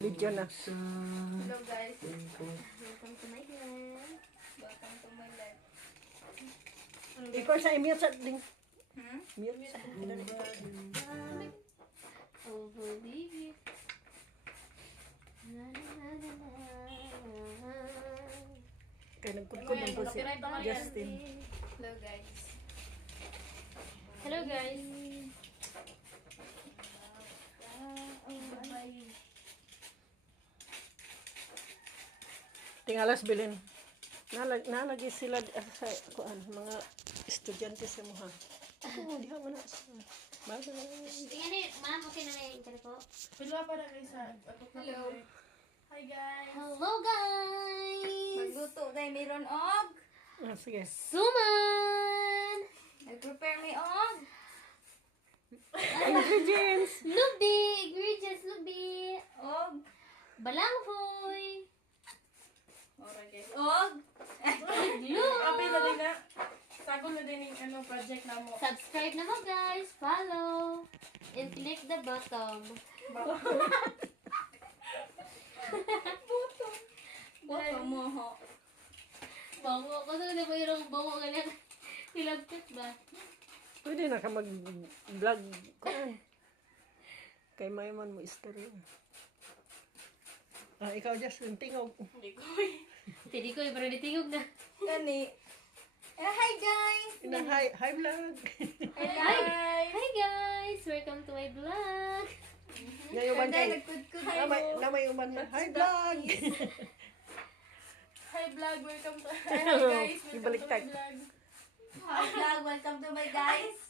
Video na. Hello guys. Welcome to my vlog. Welcome to my life. Ikaw sa mute sa ding. Hmm? Mute sa. Oh, baby. Na, na, na, na, na. Kaya nagkudkod ng po si Justin. Hello guys. Hello guys. Tingalas bilin. Nalagi sila sa kuan mga estudyante sa mga. Ako diha man na. Bago na. Tingnan ni, ma'am, okay na yung internet ko? Pilwa para kay sa Hello. Hi guys. Hello guys! Magluto tayo mayroon og. Sige. Suman! Nag-prepare may og. Ingredients. Lubi! Ingredients, lubi! Og. Balanghoy! Alright guys. Og. Apil na din na. Sagol na din yung project na mo. Subscribe na mo guys! Follow! And click the button. Boto mo ho. Bango ko na ba yung bango nga na hilagpit ba? Pwede na ka mag-vlog kuan. Kay Mayman mo istorya. Ikaw Justin tingog. Hindi ko Hindi ko, pero nitingog na. Gani. Hi guys. Hi vlog. Hi! Hi guys! Welcome to my vlog! Ngayon man kay. Nagkudkud Na may uman na. Hi vlog. Hi vlog, welcome to hi guys. Welcome to my Ibaliktad. vlog. Hi vlog. Welcome to my guys.